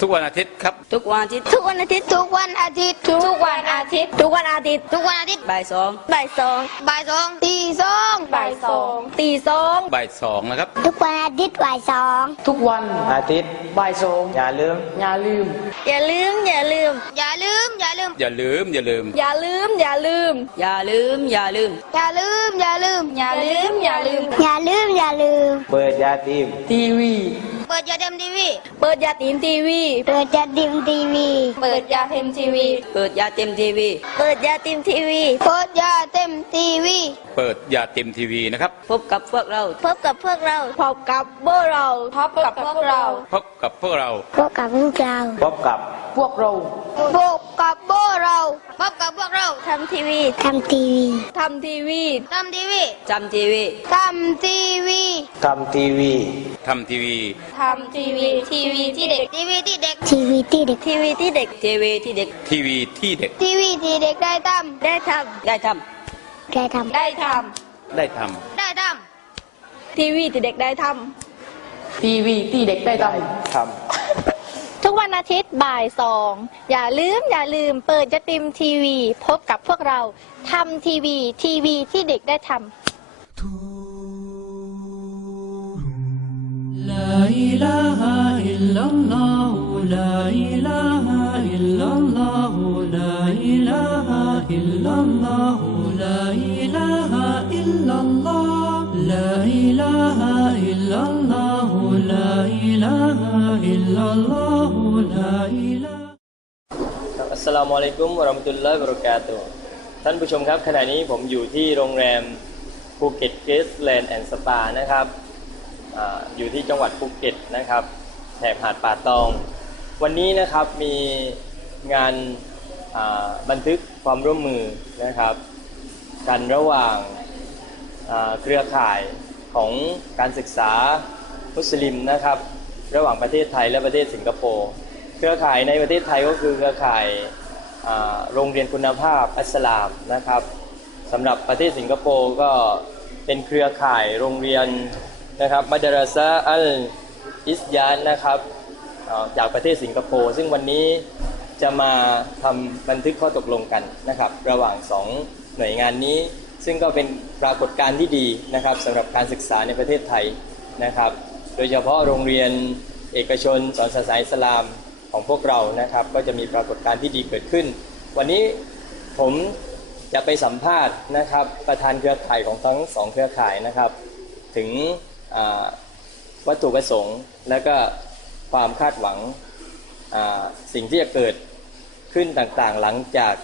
ทุกวันอาทิตย์ครับ ทุกวันอาทิตย์ทุกวันอาทิตย์ทุกวันอาทิตย์ทุกวันอาทิตย์ทุกวันอาทิตย์ทุกวันอาทิตย์บ่ายสองบ่ายสองบ่ายสองตีสองบ่ายสองตีสองบ่ายสองนะครับ ทุกวันอาทิตย์บ่ายสองทุกวันอาทิตย์บ่ายสองอย่าลืมอย่าลืม อย่าลืมอย่าลืม อย่าลืมอย่าลืม อย่าลืมอย่าลืม อย่าลืมอย่าลืม อย่าลืมอย่าลืม อย่าลืมอย่าลืม อย่าลืมอย่าลืม อย่าลืมอย่าลืม เปิดยาทีมทีวีเปิ ดยาเต็มทีวี เปิดยาตีมทีวี เปิดยาติมทีวี เปิดยาเต็มทีวี เปิดยาเต็มทีวี เปิดยาติมทีวี เปิดยาเต็มทีวี เปิดยาเต็มทีวีนะครับ พบกับพวกเรา พบกับพวกเรา พบกับพวกเรา พบกับพวกเรา พบกับพวกเรา พบกับพวกเรา พบกับพวกเราพบกับพวกเราพบกับพวกเราทำทีวีทำทีวีทำทีวีทำทีวีจำทีวีทำทีวี ทำทีวี ทำทีวี ทำทีวี ทีวีที่เด็ก ทีวีที่เด็ก ทีวีที่เด็ก ทีวีที่เด็ก ทีวีที่เด็ก ทีวีที่เด็ก ทีวีที่เด็กได้ทำได้ทได้ทำได้ทำได้ทได้ทำได้ทำทีวีที่เด็กได้ททีวีที่เด็กได้ททำทุกวันอาทิตย์บ่ายสอง อย่าลืมอย่าลืมเปิดจะติมทีวี พบกับพวกเราทำทีวี ทีวีที่เด็กได้ทำ إله إلا الله لا إله إلا الله لا إله إلا الله لا إله إلا الله لا إله إلا الله لا إله إلا الله لا إله ครับอัสสลามุอะลัยกุมวะเราะมะตุลลอฮิวะบะเราะกาตุฮ์ท่านผู้ชมครับขณะนี้ผมอยู่ที่โรงแรมภูเก็ตเกสแลนด์แอนด์สปานะครับ อยู่ที่จังหวัดภูเก็ตนะครับแถบหาดป่าตอง วันนี้นะครับมีงานบันทึกความร่วมมือนะครับ กันระหว่างเครือข่ายของการศึกษามุสลิมนะครับ ระหว่างประเทศไทยและประเทศสิงคโปร์เครือข่ายในประเทศไทยก็คือเครือข่ายโรงเรียนคุณภาพอัสลามนะครับสำหรับประเทศสิงคโปร์ก็เป็นเครือข่ายโรงเรียน นะครับมัดราซาอัลอิสยานนะครับจากประเทศสิงคโปร์ซึ่งวันนี้จะมาทำบันทึกข้อตกลงกันนะครับ ระหว่างสองหน่วยงานนี้ ซึ่งก็เป็นปรากฏการณ์ที่ดีนะครับสำหรับการศึกษาในประเทศไทยนะครับ โดยเฉพาะโรงเรียนเอกชนสอนศาสนาอิสลามของพวกเรานะครับ ก็จะมีปรากฏการณ์ที่ดีเกิดขึ้น วันนี้ผมจะไปสัมภาษณ์นะครับ ประธานเครือข่ายของทั้งสองเครือข่ายนะครับ ถึง วัตถุประสงค์ และก็ความคาดหวังสิ่งที่จะเกิดขึ้นต่างๆ หลังจาก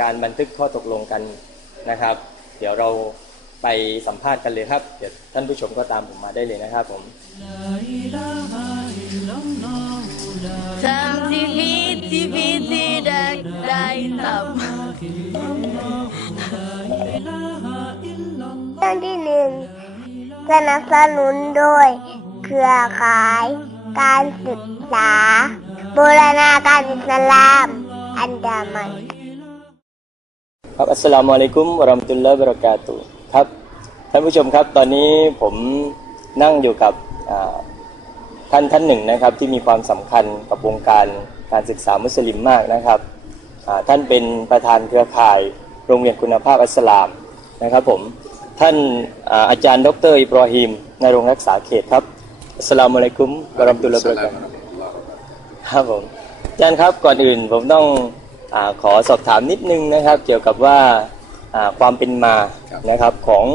การบันทึกข้อตกลงกันนะครับ เดี๋ยวเราไปสัมภาษณ์กันเลยครับ เดี๋ยวท่านผู้ชมก็ตามผมมาได้เลยนะครับผมทำชีวิตชีวิตที่ได้ได้ทำตอนที่หนึ่ง สนับสนุนโดย เครือข่าย การศึกษาบูรณาการอิสลาม อันดามันครับอัสสลามุอะลัยกุมวะเราะมะตุลลอฮิวะบะเราะกาตุครับท่านผู้ชมครับตอนนี้ผมนั่งอยู่กับท่านท่านหนึ่งนะครับที่มีความสำคัญกับวงการการศึกษามุสลิมมากนะครับท่านเป็นประธานเครือข่ายโรงเรียนคุณภาพอัสลามนะครับผม ท่านอาจารย์ ดรอิบรอฮิมในโรงรักษาเขตครับอัสลามุอะลัยกุมวะเราะมตุลบราะกาตุฮ์ครับผมอาจารย์ครับก่อนอื่นผมต้องอขอสอบถามนิดนึงนะครับ เกี่ยวกับว่าความเป็นมานะครับของ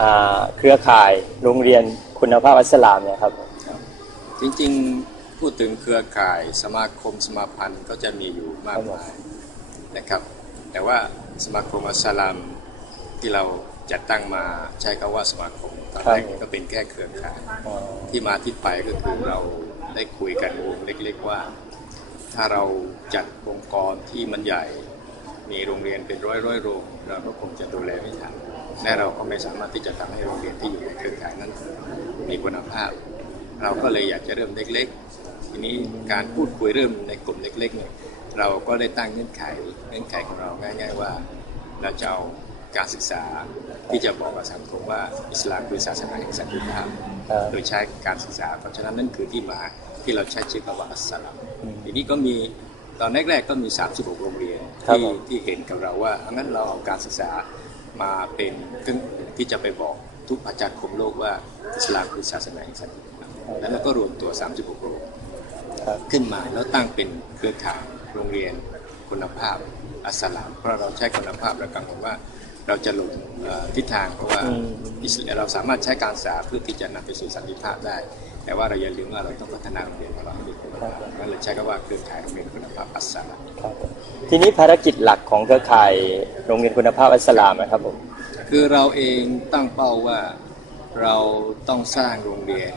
อเครือข่ายโรงเรียนคุณภาพอัสลามเนี่ยครับ จริงๆพูดถึงเครือข่ายสมาคมสมาพันธ์ก็จะมีอยู่มากมายนะครับ แต่ว่าสมาคมอัสลามที่เรา จัดตั้งมาใช้คำว่าสมาคมตอนแรกครับก็เป็นแค่เครือข่ายที่มาที่ไปก็คือเราได้คุยกันวงเล็ก ๆว่า ถ้าเราจัดองค์กรที่มันใหญ่ มีโรงเรียนเป็นร้อยร้อยๆโรงเราก็คงจะดูแลไม่ทันและเราก็ไม่สามารถที่จะทำให้โรงเรียนที่อยู่ในเครือข่ายนั้น มีคุณภาพ เราก็เลยอยากจะเริ่มเล็ก ๆ ทีนี้การพูดคุยเริ่มในกลุ่มเล็กๆเนี่ยเราก็ได้ตั้งเงื่อนไขเงื่อนไขของเราง่าย ๆ ว่าเราจะเอาการศึกษา ที่จะบอกกับสังคมว่าอิสลามคือศาสนาแห่งสันติภาพครับโดยใช้การศึกษา เพราะฉะนั้นนั่นคือที่มาที่เราใช้ชื่อคำว่าอัสสลามอืมนี้ก็มีตอนแรกๆก็มี 36 โรงเรียนครับที่ผมที่เห็นกับเราว่างั้นเราเอาการศึกษามาเป็นเครื่องที่จะไปบอกทุกอาจารย์ของโลกว่าอิสลามคือศาสนาแห่งสันติภาพแล้วเราก็รวมตัว 36 โรงครับขึ้นมาแล้วตั้งเป็นเครือข่ายโรงเรียนคุณภาพอัสสลาม เพราะเราใช้คุณภาพและกังวลว่า เราจะหลงเอ่อทิศทางเพราะว่าอืมอิสลามเราสามารถใช้การศึกษาเพื่อที่จะนำไปสู่สันติภาพได้ แต่ว่าเราอย่าลืมว่าเราต้องพัฒนาโรงเรียนของเราให้มีคุณภาพก็เลยใช้คำว่าเครือข่ายโรงเรียนคุณภาพอัสสลามครับผมทีนี้ภารกิจหลักของเครือข่ายโรงเรียนคุณภาพอัสสลามนะครับผมคือเราเองตั้งเป้าว่าเราต้องสร้างโรงเรียน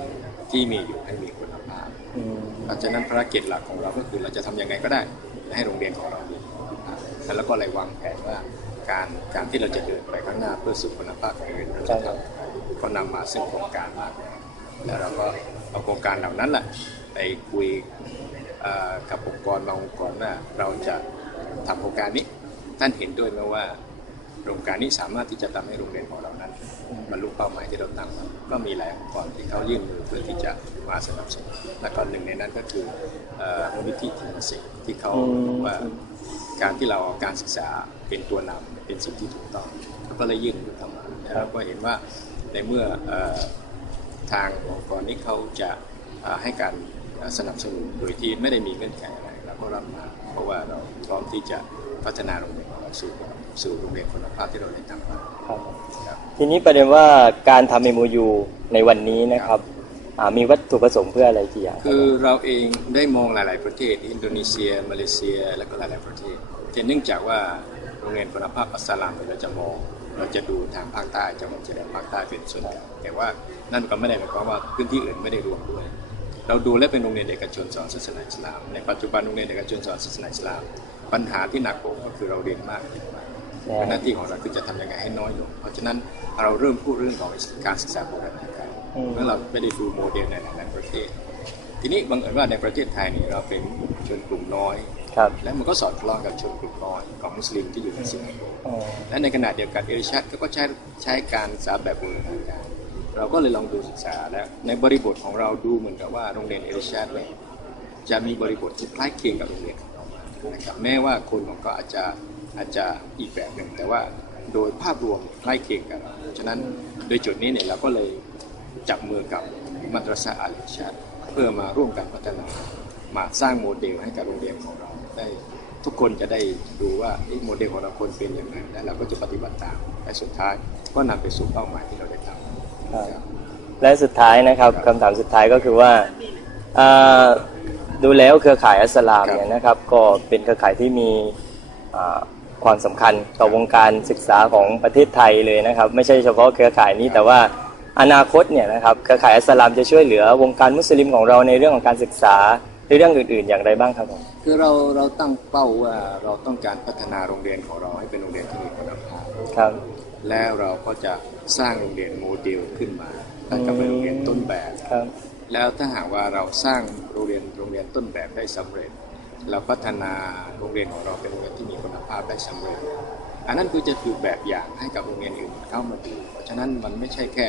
ที่มีอยู่ให้มีคุณภาพอืมเพราะฉะนั้นภารกิจหลักของเราก็คือเราจะทำยังไงก็ได้ให้โรงเรียนของเรามีคุณภาพแล้วก็เลยวางแผนว่า การการที่เราจะเดินไปข้างหน้าเพื่อสู่คุณภาพของโรงเรียนเราจะทำก็นำมาซึ่งโครงการมากมายแล้วเราก็เอาโครงการเหล่านั้นแหละไปคุยเอ่อกับองค์กรบางองค์กรว่าเราจะทำโครงการนี้ท่านเห็นด้วยไหมว่าโครงการนี้สามารถที่จะทำให้โรงเรียนของเรานั้นบรรลุเป้าหมายที่เราตั้งไว้ก็มีหลายองค์กรที่เขายื่นมือเพื่อที่จะมาสนับสนุนและก็หนึ่งในนั้นก็คือเอ่อมูลนิธิทีมเสกที่เขาอืมบอกว่าการที่เราเอาการศึกษาเป็นตัวนำ เป็นสิ่งที่ถูกต้องเขาก็เลยยื่นมือเข้ามาแล้วเราก็เห็นว่าในเมื่อเอ่อทางองค์กรนี้เขาจะเอ่อให้การเอ่อสนับสนุนโดยที่ไม่ได้มีเงื่อนไขอะไรเราก็รับมา เพราะว่าเราพร้อมที่จะพัฒนาโรงเรียนของเราสู่สู่โรงเรียนคุณภาพที่เราได้ตั้งไว้ครับผมครับทีนี้ประเด็นว่าการทำ MOU ในวันนี้นะครับอ่ามีวัตถุประสงค์เพื่ออะไรกี่อย่างคือเราเองได้มองหลาย ๆ ประเทศ อินโดนีเซีย มาเลเซีย แล้วก็หลาย ๆ ประเทศแต่เนื่องจากว่าโรงเรียนคุณภาพอัสสลามเนี่ยเราจะมองเราจะดูทางภาคใต้จังหวัดชายแดนภาคใต้เป็นส่วนใหญ่แต่ว่านั่นก็ไม่ได้หมายความว่าพื้นที่อื่นไม่ได้รวมด้วย เราดูและเป็นโรงเรียนเอกชนสอนศาสนาอิสลามในปัจจุบันโรงเรียนเอกชนสอนศาสนาอิสลามปัญหาที่หนักกว่าก็คือเราเรียนมากเรียนมากหน้าที่ของเราคือจะทำยังไงให้น้อยลงเพราะฉะนั้นเราเริ่มพูดเรื่องของการศึกษาโบูรณาการเมื่อเราไม่ได้ดูโมเดลในหลายประเทศ ทีนี้บังเอิญว่าในประเทศไทยนี่เราเป็นชนกลุ่มน้อย และมันก็สอดคล้องกับชนกลุ่มน้อยของมุสลิมที่อยู่ในสิงคโปร์อ๋อและในขณะเดียวกันเอริชัดก็ใช้ใช้การศึกษาแบบบูรณาการเราก็เลยลองดูศึกษาแล้วในบริบทของเราดูเหมือนกับว่าโรงเรียนเอริชัดเนี่ยจะมีบริบทที่คล้ายเคียงกับโรงเรียนของเรามากนะครับแม้ว่าคนของก็อาจจะอาจจะอีกแบบหนึ่งแต่ว่าโดยภาพรวมใกล้เคียงกัน ฉะนั้นโดยจุดนี้เนี่ยเราก็เลยจับมือกับมัตรสาอาลิชัดเพื่อมาร่วมกันพัฒนา มาสร้างโมเดลให้กับโรงเรียนของเรา ได้ทุกคนจะได้ดูว่าเอ๊ะโมเดลของเราควรเป็นอย่างไรและเราก็จะปฏิบัติตามและสุดท้ายก็นำไปสู่เป้าหมายที่เราได้ทำครับครับและสุดท้ายนะครับครับคำถามสุดท้ายก็คือว่าอ่าดูแล้วเครือข่ายอัสสลามครับเนี่ยนะครับก็เป็นเครือข่ายที่มีอ่าความสำคัญต่อวงการศึกษาของประเทศไทยเลยนะครับ ไม่ใช่เฉพาะเครือข่ายนี้แต่ว่าอนาคตเนี่ยนะครับเครือข่ายอัสสลามจะช่วยเหลือวงการมุสลิมของเราในเรื่องของการศึกษา ในเรื่องอื่นๆอย่างไรบ้างครับผมคือเราเราตั้งเป้าว่าเราต้องการพัฒนาโรงเรียนของเราให้เป็นโรงเรียนที่มีคุณภาพครับ แล้วเราก็จะสร้างโรงเรียนโมเดลขึ้นมาตั้งแต่เป็นโรงเรียนต้นแบบครับ แล้วถ้าหากว่าเราสร้างโรงเรียนโรงเรียนต้นแบบได้สำเร็จ เราพัฒนาโรงเรียนของเราเป็นโรงเรียนที่มีคุณภาพได้สำเร็จ อันนั้นคือจะคือแบบอย่างให้กับโรงเรียนอื่นเข้ามาดู เพราะฉะนั้นมันไม่ใช่แค่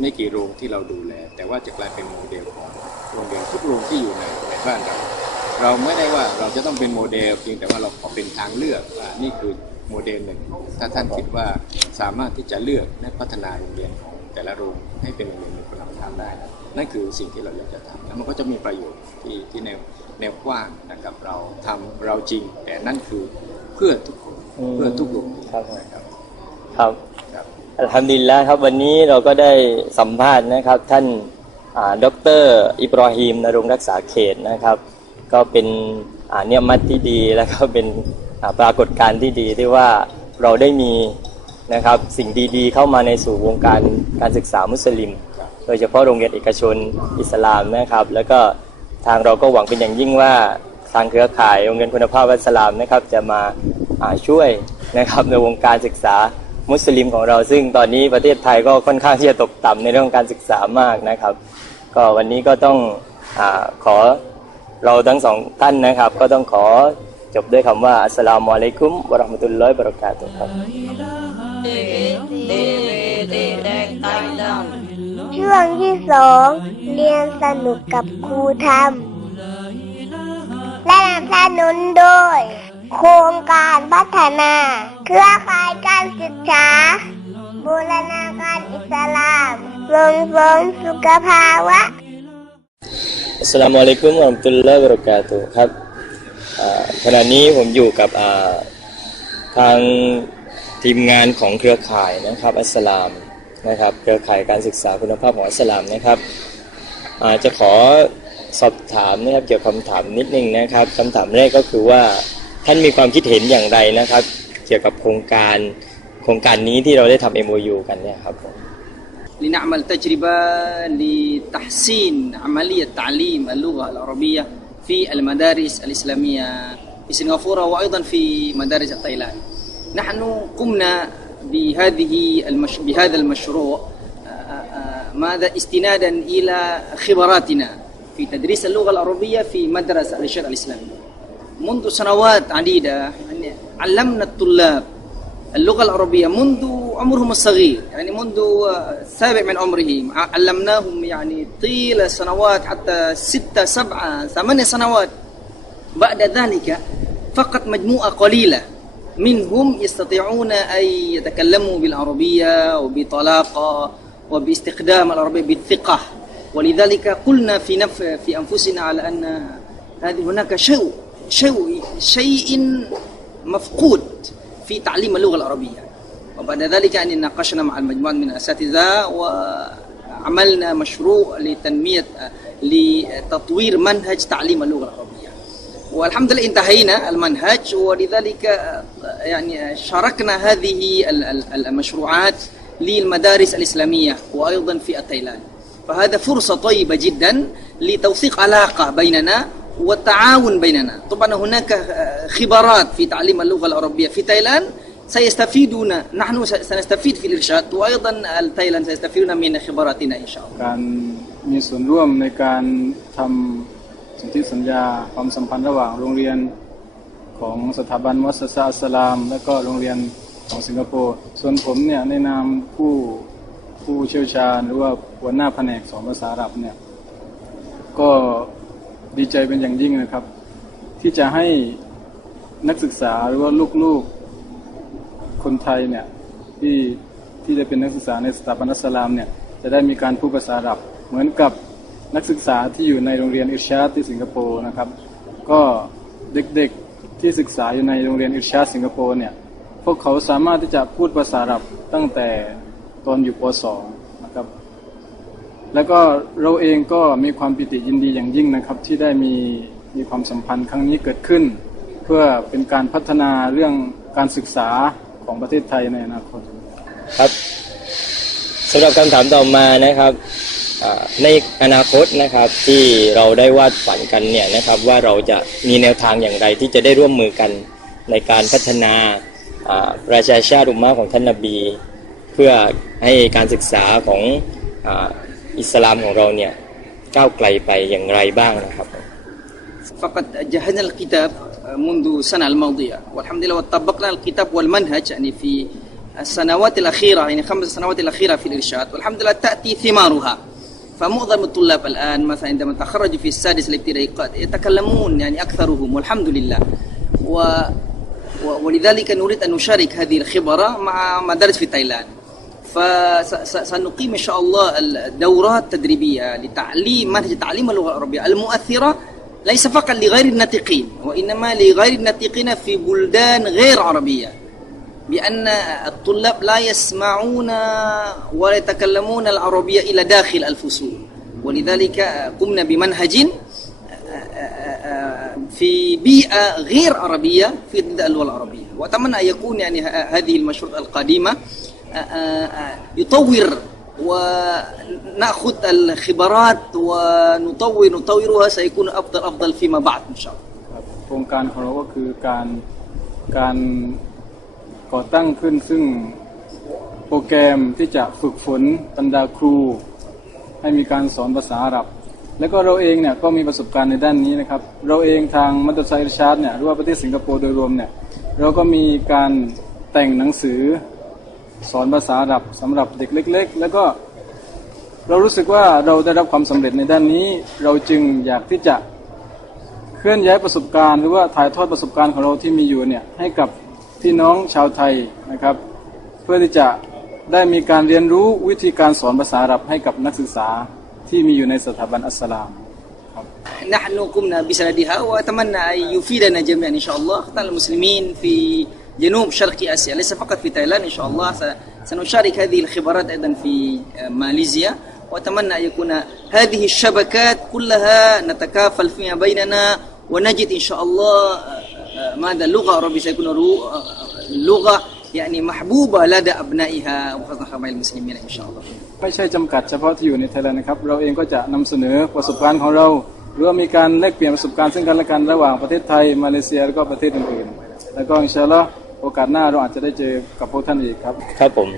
ไม่กี่โรงที่เราดูแล แต่ว่าจะกลายเป็นโมเดลของ โรงเรียนทุกโรงที่อยู่ในในบ้านเราเราไม่ได้ว่าเราจะต้องเป็นโมเดลเพียงแต่ว่าเราขอเป็นทางเลือกว่านี่คือโมเดลหนึ่ง ถ้าท่านคิดว่าสามารถที่จะเลือกและพัฒนาโรงเรียนของแต่ละโรงให้เป็นโรงเรียนมีคุณภาพได้นั่นคือสิ่งที่เราอยากจะทำแล้วมันก็จะมีประโยชน์ที่ที่แนวแนวกว้างนะครับเราทำเราจริง แต่นั่นคือเพื่อทุกคนอืมเพื่อทุกโรงครับผมนะครับครับครับอัลฮัมดุลิลละครับวันนี้เราก็ได้สัมภาษณ์นะครับท่านอ่า ดรอิบรอฮีมนรงรักษาเขตนะครับ ก็เป็นเนี่ยมัดที่ดีแล้วก็เป็นปรากฏการณ์ที่ดีที่ว่าเราได้มีนะครับสิ่งดีๆ เข้ามาในสู่วงการการศึกษามุสลิม โดยเฉพาะโรงเรียนเอกชนอิสลามนะครับ แล้วก็ทางเราก็หวังเป็นอย่างยิ่งว่าทางเครือข่ายโรงเรียนคุณภาพอิสลามนะครับจะมาช่วยนะครับในวงการศึกษามุสลิมของเราซึ่งตอนนี้ประเทศไทยก็ค่อนข้างที่จะตกต่ำในเรื่องการศึกษามากนะครับ ก็วันนี้ก็ต้องอขอเราทั้งสองท่านนะครับ ก็ต้องขอจบด้วยคำว่าอัสสลามุอะลัยกุมวะราะห์มะตุลลอฮิวะบะเราะกาตุฮ์ครับเด็กเด็กเด็กเด็กไต่ดำช่วงที่สองเรียนสนุกกับครูทำนุนโดย โครงการพัฒนา เครือข่ายการศึกษา บูรณาการอิสลาม ส่งเสริมสุขภาวะอัสลามุอะลัยกุมวะเราะห์มตุลลอฮ์บรากาตุครับขณะนี้ผมอยู่กับทางทีมงานของเครือข่ายนะครับอัสสลามนะครับเครือข่ายการศึกษาคุณภาพของอัสสลามนะครับอาจะขอสอบถามนะครับเกี่ยวกับคำถามนิดนึงนะครับคำถามแรกก็คือว่าท่านมีความคิดเห็นอย่างไรนะครับ เกี่ยวกับโครงการโครงการนี้ที่เราได้ทำ MOU กันเนี่ยครับผม لنعمل تجربة لتحسين عملية تعليم اللغة العربية في المدارس الإسلامية في سنغافورة وأيضا في مدارس تايلاند نحن قمنا بهذه المش... بهذا المشروع آه، آه، ماذا؟ استنادا إلى خبراتنا في تدريس اللغة العربية في مدرسة الشرق الإسلامي. منذ سنوات عديدة يعني علمنا الطلاب اللغة العربية منذ عمرهم الصغير يعني منذ السابع من عمرهم علمناهم يعني طيل السنوات حتى ستة سبعة ثمانية سنوات. بعد ذلك فقط مجموعة قليلة منهم يستطيعون أن يتكلموا بالعربية وبطلاقة وباستخدام العربية بالثقة. ولذلك قلنا في نف في أنفسنا على أن هذه هناك شيء شيء شيء مفقود. في تعليم اللغة العربية. وبعد ذلك يعني ناقشنا مع المجموعة من الأساتذة وعملنا مشروع لتنمية لتطوير منهج تعليم اللغة العربية. والحمد لله انتهينا المنهج ولذلك يعني شاركنا هذه ال- ال- المشروعات للمدارس الإسلامية وأيضا في تايلاند فهذا فرصة طيبة جدا لتوثيق علاقة بيننا والتعاون بيننا طبعا هناك خبرات في تعليم اللغة العربية في تايلاند سيستفيدون نحن سنستفيد في الإرشاد وأيضا تايلاند سيستفيدون من خبراتنا إن شاء الله การมีส่วนร่วมในการทำสนธิสัญญาความสัมพันธ์ระหว่างโรงเรียนของสถาบันมัสซาอัสสลาม และก็โรงเรียนของสิงคโปร์ส่วนผมเนี่ยในนามผู้ผู้เชี่ยวชาญ หรือว่าหัวหน้าแผนกสอนภาษาอาหรับเนี่ยก็ ดีใจเป็นอย่างยิ่งนะครับ ที่จะให้นักศึกษาหรือว่าลูกๆคนไทยเนี่ยที่ที่จะเป็นนักศึกษาในสถาบันอัสสลามเนี่ยจะได้มีการพูดภาษาอาหรับ เหมือนกับนักศึกษาที่อยู่ในโรงเรียนอิชาที่สิงคโปร์นะครับ ก็เด็กๆที่ศึกษาอยู่ในโรงเรียนอิชาสิงคโปร์เนี่ยพวกเขาสามารถที่จะพูดภาษาอาหรับตั้งแต่ตอนอยู่ป .2 นะครับ แล้วก็เราเองก็มีความปิติยินดีอย่างยิ่งนะครับ ที่ได้มีมีความสัมพันธ์ครั้งนี้เกิดขึ้น เพื่อเป็นการพัฒนาเรื่องการศึกษาของประเทศไทยในอนาคตครับสำหรับคำถามต่อมานะครับในอนาคตนะครับที่เราได้วาดฝันกันเนี่ยนะครับว่าเราจะมีแนวทางอย่างไรที่จะได้ร่วมมือกันในการพัฒนาประชาชาติอุมมะของท่านนบี เพื่อให้การศึกษาของ อาอิสลามของเราเนี่ยก้าวไกลไปอย่างไรบ้างนะครับ فقد جهزنا الكتاب منذ السنة الماضية والحمد لله وطبقنا الكتاب والمنهج يعني في السنوات الأخيرة يعني خمس سنوات الأخيرة في الإرشاد والحمد لله تأتي ثمارها فمعظم الطلاب الآن مثلا عندما تخرجوا في السادس الابتدائي قد يتكلمون يعني أكثرهم والحمد لله و و- ولذلك نريد أن نشارك هذه الخبرة مع مدارس في تايلاند فسنقيم إن شاء الله الدورات تدريبية لتعليم منهج تعليم اللغة العربية المؤثرة ليس فقط لغير الناطقين وإنما لغير الناطقين في بلدان غير عربية بأن الطلاب لا يسمعون ولا يتكلمون العربية إلى داخل الفصول. ولذلك قمنا بمنهج في بيئة غير عربية في اللغة العربية. وأتمنى أن يكون يعني هذه المشروع القادمة. يطور ونأخذ الخبرات ونطور نطورها سيكون أفضل أفضل فيما بعد إن شاء الله ครับโครงการของเราก็คือการการก่อตั้งขึ้นซึ่งโปรแกรมที่จะฝึกฝนบรรดาครู ให้มีการสอนภาษาอาหรับ แล้วก็เราเองเนี่ยก็มีประสบการณ์ในด้านนี้นะครับ เราเองทางมัตตไซร์ชาร์ดเนี่ยหรือว่าประเทศสิงคโปร์โดยรวมเนี่ยเราก็มีการแต่งหนังสือ สอนภาษาอาหรับสำหรับเด็กเล็ก ๆ แล้วก็เรารู้สึกว่าเราได้รับความสำเร็จในด้านนี้ เราจึงอยากที่จะข เคลื่อนย้ายประสบการณ์หรือว่าถ่ายทอดประสบการณ์ของเราที่มีอยู่เนี่ยให้กับพี่น้องชาวไทยนะครับ เพื่อที่จะได้มีการเรียนรู้วิธีการสอนภาษาอาหรับให้กับนักศึกษาที่มีอยู่ในสถาบันอัสสลาม نحن قمنا بسندها واتمنى ان يفيدنا جميعا ان شاء الله خاصه المسلمين في جنوب شرق اسيا ليس فقط في تايلاند ان شاء الله س- سنشارك هذه الخبرات ايضا في آه، ماليزيا واتمنى ان يكون هذه الشبكات كلها نتكافل فيما بيننا ونجد ان شاء الله آه، آه، ماذا اللغه العربيه سيكون رو- آه، لغه يعني محبوبه لدى ابنائها وخاصه خبائل المسلمين ان شاء الله ไม่ใช่จำกัดเฉพาะที่อยู่ในไทยแลนด์นะครับ เราเองก็จะนำเสนอประสบการณ์ของเรา หรือว่ามีการแลกเปลี่ยนประสบการณ์ซึ่งกันและกันระหว่างประเทศไทย มาเลเซีย แล้วก็ประเทศอื่นๆ แล้วก็อินชาอัลลอฮ์ โอกาสหน้าเราอาจจะได้เจอกับพวกท่านอีกครับ ครับผม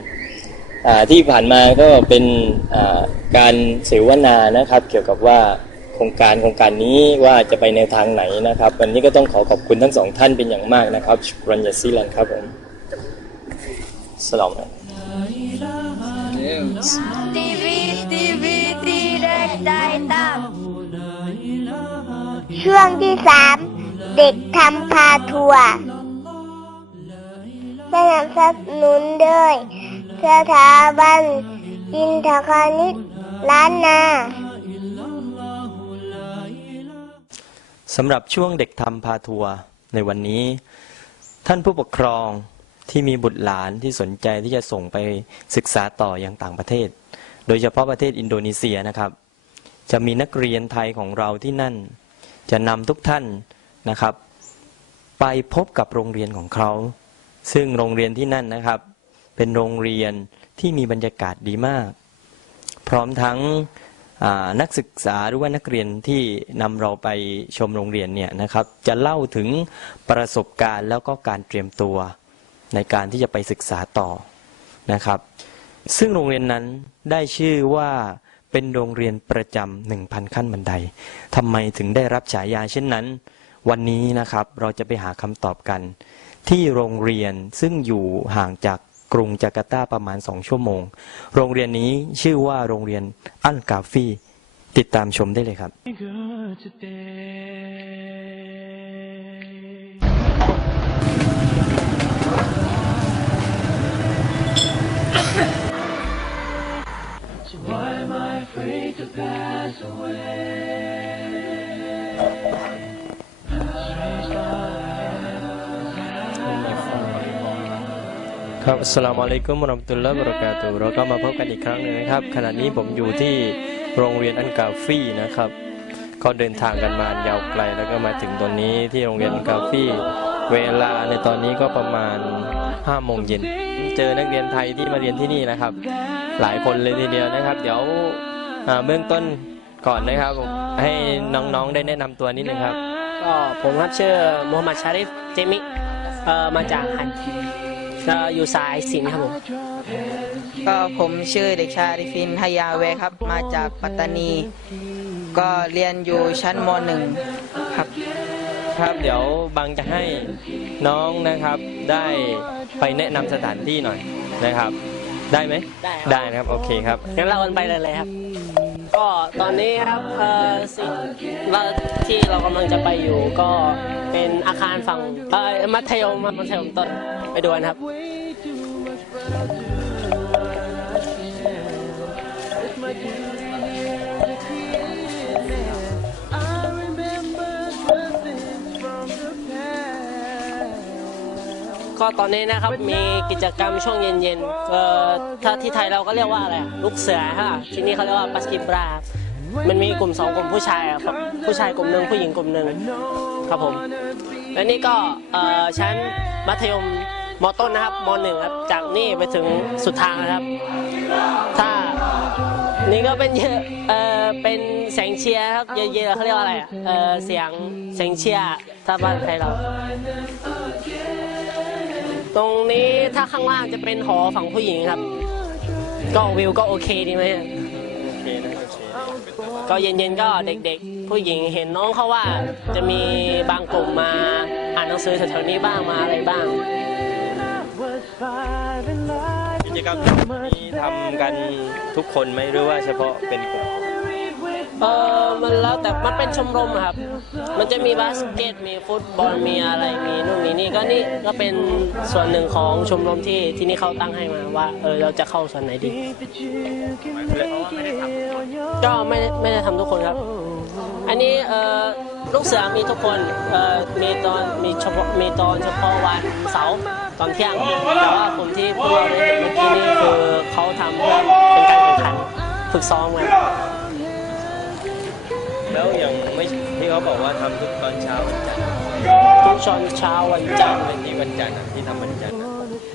อ่าที่ผ่านมาก็เป็นอ่าการเสวนานะครับ เกี่ยวกับว่าโครงการโครงการนี้ว่าจะไปในทางไหนนะครับ วันนี้ก็ต้องขอขอบคุณทั้งสองท่านเป็นอย่างมากนะครับชุกรันยาซีลันครับผมสลอมครับทีวีทีวีที่เด็กได้ทช่วงที่สามเด็กทำพาทัวร์ สนับสนุนโดยสถาบันอินทคานิตล้านนาสำหรับช่วงเด็กทำพาทัวร์ในวันนี้ ท่านผู้ปกครองที่มีบุตรหลานที่สนใจที่จะส่งไปศึกษาต่ออยังต่างประเทศ โดยเฉพาะประเทศอินโดนีเซียนะครับ จะมีนักเรียนไทยของเราที่นั่น จะนำทุกท่านนะครับ ไปพบกับโรงเรียนของเขา ซึ่งโรงเรียนที่นั่นนะครับ เป็นโรงเรียนที่มีบรรยากาศดีมาก พร้อมทั้งนักศึกษาหรือว่านักเรียนที่นำเราไปชมโรงเรียนเนี่ยนะครับ จะเล่าถึงประสบการณ์แล้วก็การเตรียมตัวในการที่จะไปศึกษาต่อนะครับ ซึ่งโรงเรียนนั้นได้ชื่อว่าเป็นโรงเรียนประจำหนึ่งพันขั้นบันไดทำไมถึงได้รับฉายาเช่นนั้น วันนี้นะครับเราจะไปหาคำตอบกัน ที่โรงเรียนซึ่งอยู่ห่างจากกรุงจาการ์ตาประมาณสองชั่วโมง โรงเรียนนี้ชื่อว่าโรงเรียนอัลกาฟีติดตามชมได้เลยครับ So why am I afraid to pass away? ครับสลามอะลัยกุมราะห์มตุลละบรากาตุเราก็มาพบกันอีกครั้งหนึ่งนะครับ ขณะนี้ผมอยู่ที่โรงเรียนอันกาฟี่นะครับ ก็เดินทางกันมายาวไกลแล้วก็มาถึงตรงนี้ที่โรงเรียนอันกาฟี่ เวลาในตอนนี้ก็ประมาณ5โมงเย็นเจอนักเรียนไทยที่มาเรียนที่นี่นะครับ หลายคนเลยทีเดียวนะครับ เดี๋ยวเบื้องต้นก่อนนะครับ ให้น้องๆได้แนะนำตัวนิดนึงครับ ก็ผมครับชื่อมูฮัมหมัดชาริฟเจมิมาจากหัดเอ่ออยู่สายศิลป์ครับผม ก็ผมชื่อเด็กชายริฟินฮายาเวครับ มาจากปัตตานี ก็เรียนอยู่ชั้นมหนึ่งครับ ครับเดี๋ยวบางจะให้น้องนะครับได้ไปแนะนำสถานที่หน่อยนะครับ ได้ไหมได้ครับ ได้นะครับ โอเคครับ งั้นเรากันไปเลยเลยครับ ก็ตอนนี้ครับเอ่อสิ่งเราที่เรากำลังจะไปอยู่ก็เป็นอาคารฝั่งเอ่อมัธยมครับมัธยมต้นไปดูกันครับ ก็ตอนนี้นะครับมีกิจกรรมช่วงเย็นๆเอ่อถ้าที่ไทยเราก็เรียกว่าอะไรอะลูกเสือฮะที่นี่เขาเรียกว่าบาสกิบรามันมีกลุ่มสองกลุ่มผู้ชายอะครับผู้ชายกลุ่มหนึ่งผู้หญิงกลุ่มหนึ่งครับผมและนี่ก็เอ่อชั้นมัธยมมต้นนะครับมหนึ่งครับจากนี่ไปถึงสุดทางนะครับ ถ้านี่ก็เป็นเยอะเอ่อเป็นแสงเชียร์ครับเยอะๆเขาเรียกว่าอะไรอะเอ่อเสียงแสงเชียร์ถ้าบ้านไทยเรา ตรงนี้ถ้าข้างล่างจะเป็นหอฝั่งผู้หญิงครับ ก็วิวก็โอเคดีไหมก็เย็นๆก็เด็กๆ ผู้หญิงเห็นน้องเขาว่าจะมีบางกลุ่มมาอ่านหนังสือแถวๆนี้บ้างมาอะไรบ้างกิจกรรมนี้ทำกันทุกคนไหมหรือว่าเฉพาะเป็นกลุ่ม เออมันแล้วแต่มันเป็นชมรมอะครับ มันจะมีบาสเกตมีฟุตบอลมีอะไรมีนู่นมีนี่ก็นี่ก็เป็นส่วนหนึ่งของชมรมที่ที่นี่เขาตั้งให้มาว่าเออเราจะเข้าส่วนไหนดี ก็ไม่ไม่ได้ทำทุกคนครับ อันนี้เออลูกเสือมีทุกคนเออมีตอนมีเฉพาะมีตอนเฉพาะวันเสาร์ตอนเที่ยงแต่ว่ากลุ่มที่พวกเราได้เห็นเมื่อกี้นี่คือเขาทำเพื่อเป็นการแข่งขันฝึกซ้อมกัน แล้วอย่างไม่ที่เขาบอกว่าทำทุกตอนเช้าวันจันทร์ทุกชอนเช้าวันจันทร์เป็นที่วันจันทร์อะที่ทำวันจันทร์อะ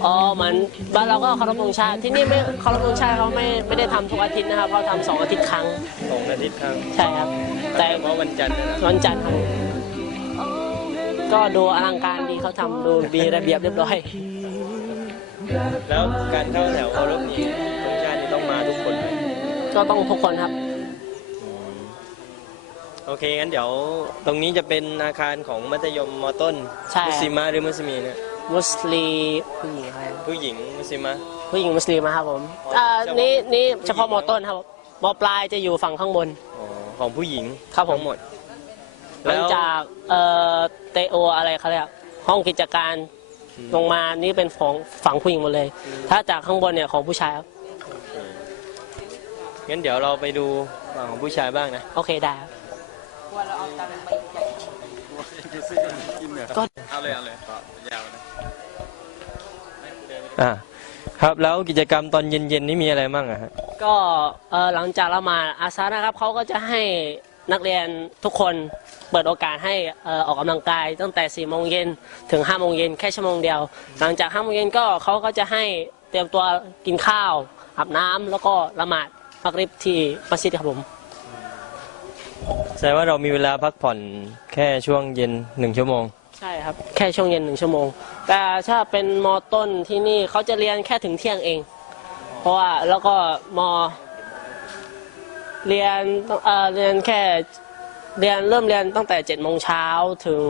อ๋อมันบ้านเราก็เคารพธงชาติที่นี่ไม่เคารพธงชาติเขาไม่ไม่ได้ทำทุกอาทิตย์นะครับเขาทำสองอาทิตย์ครั้งสองอาทิตย์ครั้งใช่ครับ แต่เพราะวันจันทร์นั่นแหละวันจันทร์ครับก็ดูอลังการดีเขาทำดูมีระเบียบเรียบร้อย แล้วการเข้าแถวเคารพนี่ธงชาตินี่ต้องมาทุกคนไหมก็ต้องทุกคนครับ โอเคงั้นเดี๋ยวตรงนี้จะเป็นอาคารของมัธยมมต้น ใช่ มุสลิมะหรือมุสลิมีเนี่ยมุสลิมผู้หญิงอะไรผู้หญิงมุสลิมะ ผู้หญิงมุสลิมนะครับผมอ่านี่นี่เฉพาะมอต้นครับมอปลายจะอยู่ฝั่งข้างบน อ๋อของผู้หญิงครับผม ทั้งหมดหลังจากเอ่อเตโออะไรเขาเรียกห้องกิจการลงมานี่เป็นของฝั่งผู้หญิงหมดเลย ถ้าจากข้างบนเนี่ยของผู้ชายครับงั้นเดี๋ยวเราไปดูฝั่งของผู้ชายบ้างนะ โอเคได้ครับ ก็เอาเลยเอาเลยต่อยาวนะอ่าครับแล้วกิจกรรมตอนเย็นๆนี่มีอะไรบ้างอะฮะก็เออหลังจากละหมาดอาซานะครับเขาก็จะให้นักเรียนทุกคนเปิดโอกาสให้ออออกกำลังกายตั้งแต่4ี่โมงเย็นถึง5้าโมงเย็นแค่ชั่วโมงเดียว หลังจาก5้าโมงเย็นก็เขาก็จะให้เตรียมตัวกินข้าวอาบน้ำแล้วก็ละหมาดมักริบที่มัสยิดครับผม แสดงว่าเรามีเวลาพักผ่อนแค่ช่วงเย็นหนึ่งชั่วโมง ใช่ครับ แค่ช่วงเย็นหนึ่งชั่วโมง แต่ถ้าเป็นมอต้นที่นี่เขาจะเรียนแค่ถึงเที่ยงเอง เพราะว่าแล้วก็มอเรียนเอ่อเรียนแค่เรียนเริ่มเรียนตั้งแต่เจ็ดโมงเช้าถึง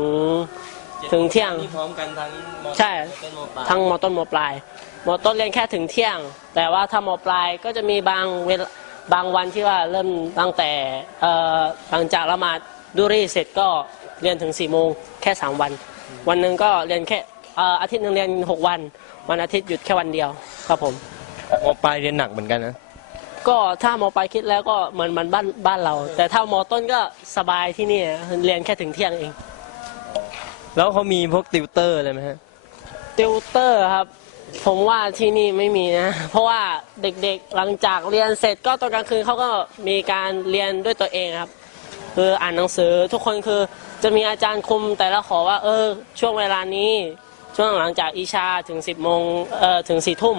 ถึงเที่ยงพร้อมกันทั้งมใช่ทั้งมอต้นมอปลายมอต้นเรียนแค่ถึงเที่ยง แต่ว่าถ้ามอปลายก็จะมีบางเวลา บางวันที่ว่าเริ่มตั้งแต่เอ่อหลังจากละหมาดดุรีเสร็จก็เรียนถึง4ี่โมงแค่ 3 วัน วันหนึ่งก็เรียนแค่เอ่ออาทิตย์หนึ่งเรียน 6 วัน วันอาทิตย์หยุดแค่วันเดียวครับผมมปลายเรียนหนักเหมือนกันนะก็ถ้ามอปลายคิดแล้วก็เหมือนมันบ้านบ้านเรา แต่ถ้ามอต้นก็สบายที่นี่เรียนแค่ถึงเที่ยงเอง แล้วเขามีพวกติวเตอร์อะไรไหมฮะติวเตอร์ครับ ผมว่าที่นี่ไม่มีนะ เพราะว่าเด็กๆหลังจากเรียนเสร็จก็ตอนกลางคืนเขาก็มีการเรียนด้วยตัวเองครับ คืออ่านหนังสือทุกคนคือจะมีอาจารย์คุมแต่ละขอว่า เออ ช่วงเวลานี้ช่วงหลังจากอิชาถึง 10บโมงเอ่อถึงสี่ทุ่ม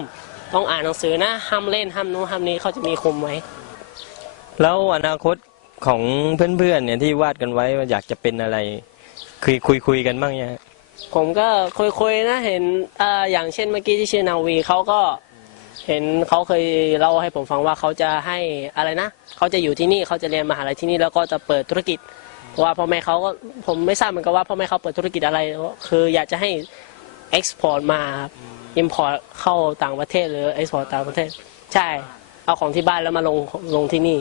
ต้องอ่านหนังสือนะห้ามเล่นห้ามนู้นห้ามนี้เขาจะมีคุมไว้ แล้วอนาคตของเพื่อนๆเนี่ยที่วาดกันไว้ว่าอยากจะเป็นอะไรคุยคุยคุยกันบ้างยังฮะ ผมก็คุยๆนะเห็นเอ่ออย่างเช่นเมื่อกี้ที่ชื่อนาวีเขาก็เห็นเขาเคยเล่าให้ผมฟังว่าเขาจะให้อะไรนะเขาจะอยู่ที่นี่เขาจะเรียนมหาลัยที่นี่แล้วก็จะเปิดธุรกิจเพราะว่าพ่อแม่เขาก็ผมไม่ทราบเหมือนกันว่าพ่อแม่เขาเปิดธุรกิจอะไร คืออยากจะให้ export มาครับ import เข้าต่างประเทศหรือ export ต่างประเทศ ใช่ เอาของที่บ้านแล้วมาลงลงที่นี่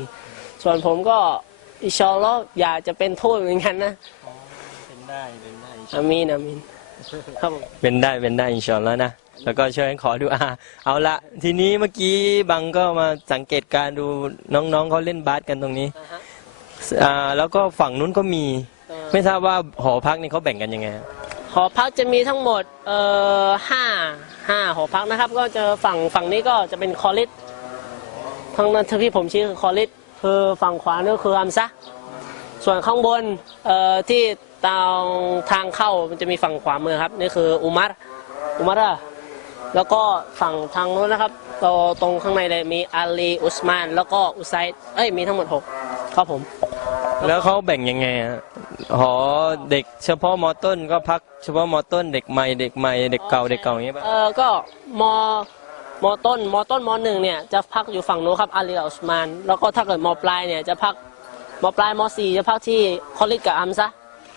ส่วนผมก็อินชาอัลลอฮ์อยากจะเป็นทูตเหมือนกันนะเป็นได้เป็นได้อามีนอามีน ครับผมเป็นได้เป็นได้อินชาอัลลอฮ์นะแล้วก็ช่วยขอดูอาเอาละทีนี้เมื่อกี้บังก็มาสังเกตการณ์ดูน้องๆเขาเล่นบาสกันตรงนี้อ่าแล้วก็ฝั่งนู้นก็มี ไม่ทราบว่าหอพักนี่เขาแบ่งกันยังไงฮะหอพักจะมีทั้งหมดเอ่อห้าห้าหอพักนะครับ ก็จะฝั่งฝั่งนี้ก็จะเป็นคอลิสทางนั้นที่ผมชี้คือคอลิสคือฝั่งขวานี่คืออัมซะส่วนข้างบนเอ่อที่ ตางทางเข้ามันจะมีฝั่งขวามือครับ นี่คืออุมัรอุมัรอะแล้วก็ฝั่งทางนู้นนะครับตรงตรงข้างในเลยมีอาลีอุสมาน แล้วก็อุไซด์เอ้ยมีทั้งหมดหกครับผม แล้วเขาแบ่งยังไงฮะหอเด็กเฉพาะมอต้นก็พักเฉพาะมอต้น เด็กใหม่เด็กใหม่เด็กเก่าเด็กเก่าอย่างนี้ป่ะเออก็มมต้นมต้นมหนึ่งเนี่ยจะพักอยู่ฝั่งนู้นครับอาลีกับอุสมาน แล้วก็ถ้าเกิดมปลายเนี่ยจะพักมปลายมสี่จะพักที่คอลิสกับอัมซะ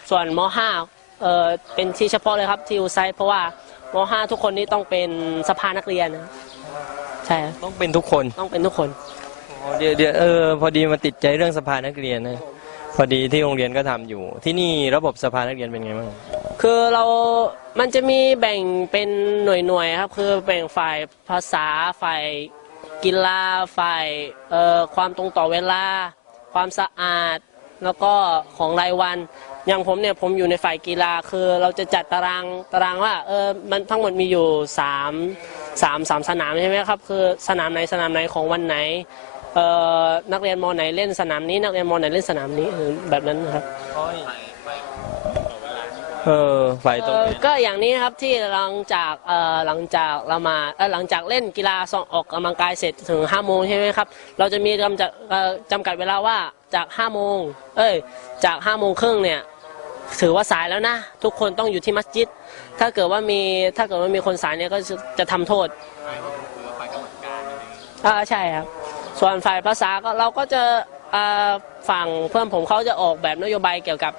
ส่วนมห้าเออเป็นที่เฉพาะเลยครับที่อุไซด์เพราะว่ามห้าทุกคนนี่ต้องเป็นสภานักเรียนนะใช่ครับต้องเป็นทุกคนต้องเป็นทุกคน อ๋อเดี๋ยวเดี๋ยวเออพอดีมาติดใจเรื่องสภานักเรียนนะพอดีที่โรงเรียนก็ทำอยู่ ที่นี่ระบบสภานักเรียนเป็นไงบ้างคือเรามันจะมีแบ่งเป็นหน่วยๆครับ คือแบ่งฝ่ายภาษาฝ่ายกีฬาฝ่ายเอ่อความตรงต่อเวลา ความสะอาด แล้วก็ของรายวัน อย่างผมเนี่ยผมอยู่ในฝ่ายกีฬาคือเราจะจัดตารางตารางว่าเออมันทั้งหมดมีอยู่สามสามสามสนามใช่ไหมครับคือสนามไหนสนามไหนของวันไหนเอ่อนักเรียนมไหนเล่นสนามนี้ นักเรียนมไหนเล่นสนามนี้เออแบบนั้นครับเออฝ่ายตรงเอ่อไหนก็อย่างนี้ครับที่หลังจากเอ่อหลังจากละหมาดเอ่อหลังจากเล่นกีฬาสองออกกำลังกายเสร็จถึง5้าโมงใช่ไหมครับ เราจะมีจำกัดเอ่อจำกัดเวลาว่าจาก5้าโมงเอ้ยจาก5้าโมงครึ่งเนี่ย ถือว่าสายแล้วนะ ทุกคนต้องอยู่ที่มัสยิด ถ้าเกิดว่ามีถ้าเกิดว่ามีคนสายเนี่ยก็จะจะทำโทษอ่าใช่ครับ ส่วนฝ่ายภาษาก็เราก็จะอ่าฝั่งเพื่อนผมเขาจะออกแบบนโยบายเกี่ยวกับ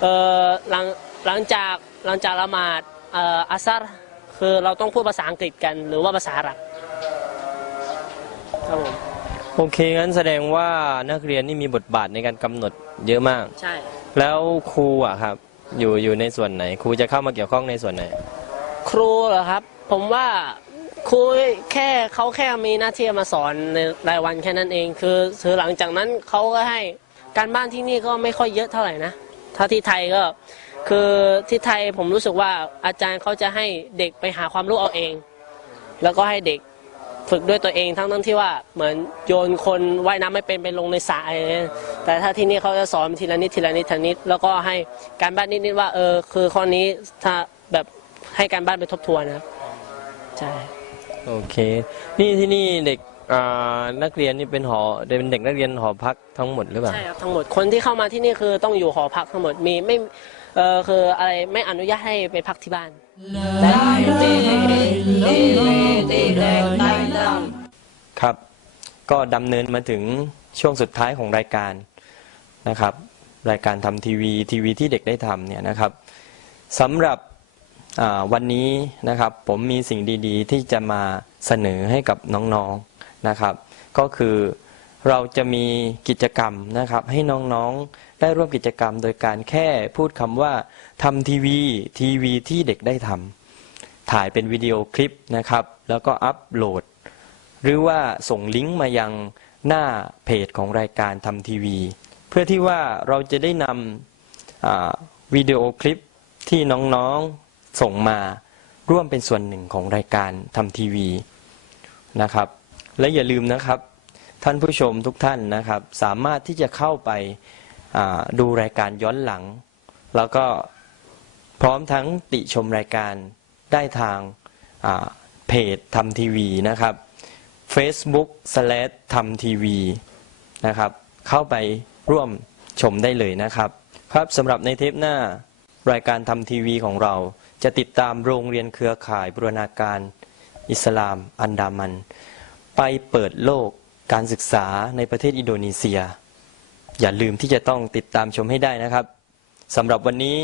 เอ่อหลังหลังจากหลังจากละหมาดเอ่ออัสซัรคือเราต้องพูดภาษาอังกฤษกัน หรือว่าภาษาอาหรับครับผมโอเคงั้นแสดงว่านักเรียนนี่มีบทบาทในการกำหนดเยอะมาก ใช่ แล้วครูอะครับ อยู่อยู่ในส่วนไหน ครูจะเข้ามาเกี่ยวข้องในส่วนไหน ครูเหรอครับ ผมว่าครูแค่เขาแค่มีหน้าที่มาสอนในรายวันแค่นั้นเอง คือคือหลังจากนั้นเขาก็ให้การบ้านที่นี่ก็ไม่ค่อยเยอะเท่าไหร่นะถ้าที่ไทยก็ คือที่ไทยผมรู้สึกว่าอาจารย์เขาจะให้เด็กไปหาความรู้เอาเอง แล้วก็ให้เด็ก ฝึกด้วยตัวเองทั้งทั้งที่ว่าเหมือนโยนคนว่ายน้ำไม่เป็นไปลงในสระอะไรเนี่ยแต่ถ้าที่นี่เขาจะสอนทีละนิดทีละนิดทีละนิด แล้วก็ให้การบ้านนิดๆว่าเออคือข้อนี้ถ้าแบบให้การบ้านไปทบทวนนะครับใช่โอเค นี่ที่นี่เด็กอ่านักเรียนนี่เป็นหอเป็นเด็กนักเรียนหอพักทั้งหมดหรือเปล่า ใช่ครับทั้งหมดคนที่เข้ามาที่นี่คือต้องอยู่หอพักทั้งหมดมีไม่ เออคืออะไรไม่อนุญาตให้ไปพักที่บ้านครับ ก็ดำเนินมาถึงช่วงสุดท้ายของรายการนะครับ รายการทำทีวีทีวีที่เด็กได้ทำเนี่ยนะครับสำหรับวันนี้นะครับผมมีสิ่งดีๆ ที่จะมาเสนอให้กับน้องๆนะครับ ก็คือเราจะมีกิจกรรมนะครับให้น้องๆ ได้ร่วมกิจกรรมโดยการแค่พูดคำว่าทำทีวี ทีวีที่เด็กได้ทำถ่ายเป็นวิดีโอคลิปนะครับ แล้วก็อัปโหลด หรือว่าส่งลิงก์มายังหน้าเพจของรายการทำทีวี เพื่อที่ว่าเราจะได้นำวิดีโอคลิปที่น้องๆส่งมาร่วมเป็นส่วนหนึ่งของรายการทำทีวีนะครับ และอย่าลืมนะครับ ท่านผู้ชมทุกท่านนะครับ สามารถที่จะเข้าไป ดูรายการย้อนหลัง แล้วก็พร้อมทั้งติชมรายการได้ทางเพจทำทีวีนะครับ Facebook s l a s ทำทีวีนะครับ เข้าไปร่วมชมได้เลยนะครับ ครับสำหรับในเทปหน้ารายการทำทีวีของเราจะติดตามโรงเรียนเครือข่ายบรณาการอิสลามอันดามัน ไปเปิดโลกการศึกษาในประเทศอินโดนีเซีย อย่าลืมที่จะต้องติดตามชมให้ได้นะครับสำหรับวันนี้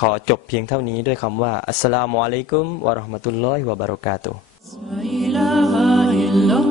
ขอจบเพียงเท่านี้ด้วยคำว่าอัสสลามุอะลัยกุมวะราะห์มะตุลลอฮิวะบะเราะกาตุฮ